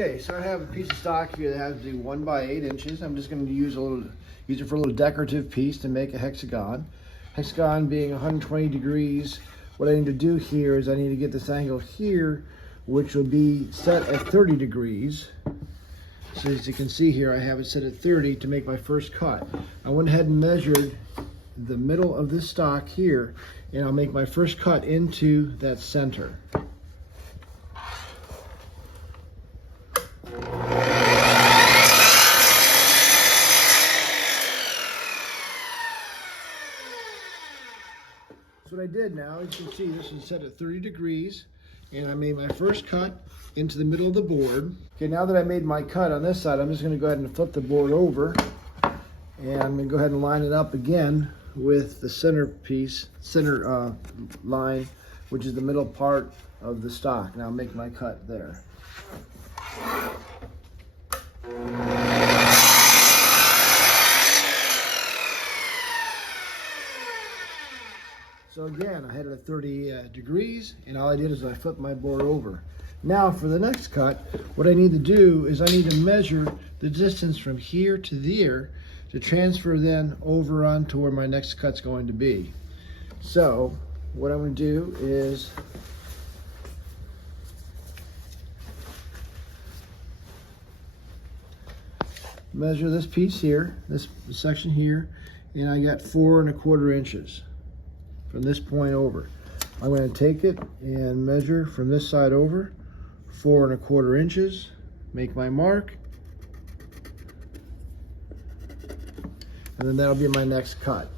Okay, so I have a piece of stock here that has to be 1 by 8 inches. I'm just going to use it for a little decorative piece to make a hexagon. Hexagon being 120 degrees. What I need to do here is I need to get this angle here, which will be set at 30 degrees. So as you can see here, I have it set at 30 to make my first cut. I went ahead and measured the middle of this stock here, and I'll make my first cut into that center. So what I did now, as you can see, this is set at 30 degrees, and I made my first cut into the middle of the board. Okay, now that I made my cut on this side, I'm just going to go ahead and flip the board over, and I'm going to go ahead and line it up again with the center line, which is the middle part of the stock. Now I'll make my cut there. So again, I had it at 30 degrees, and all I did is I flipped my board over. Now for the next cut, what I need to do is I need to measure the distance from here to there to transfer then over onto where my next cut's going to be. So what I'm going to do is measure this piece here, this section here, and I got 4 1/4 inches. From this point over. I'm going to take it and measure from this side over 4 1/4 inches, make my mark, and then that'll be my next cut.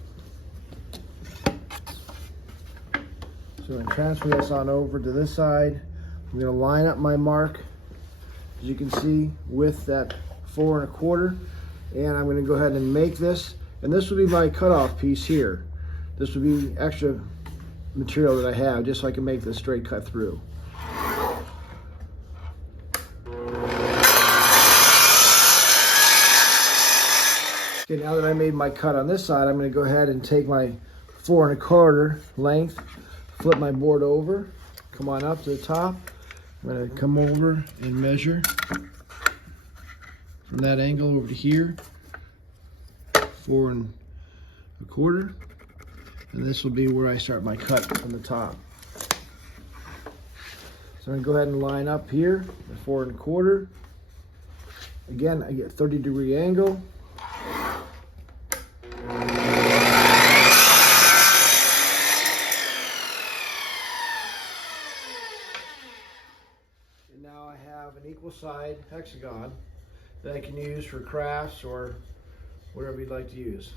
So I'm going to transfer this on over to this side. I'm going to line up my mark, as you can see, with that 4 1/4, and I'm going to go ahead and make this, and this will be my cutoff piece here. This would be extra material that I have just so I can make this straight cut through. Okay, now that I made my cut on this side, I'm going to go ahead and take my 4 1/4 length, flip my board over, come on up to the top. I'm going to come over and measure from that angle over to here, 4 1/4. And this will be where I start my cut from the top. So I'm going to go ahead and line up here at 4 1/4. Again, I get 30-degree angle. And now I have an equal side hexagon that I can use for crafts or whatever you'd like to use.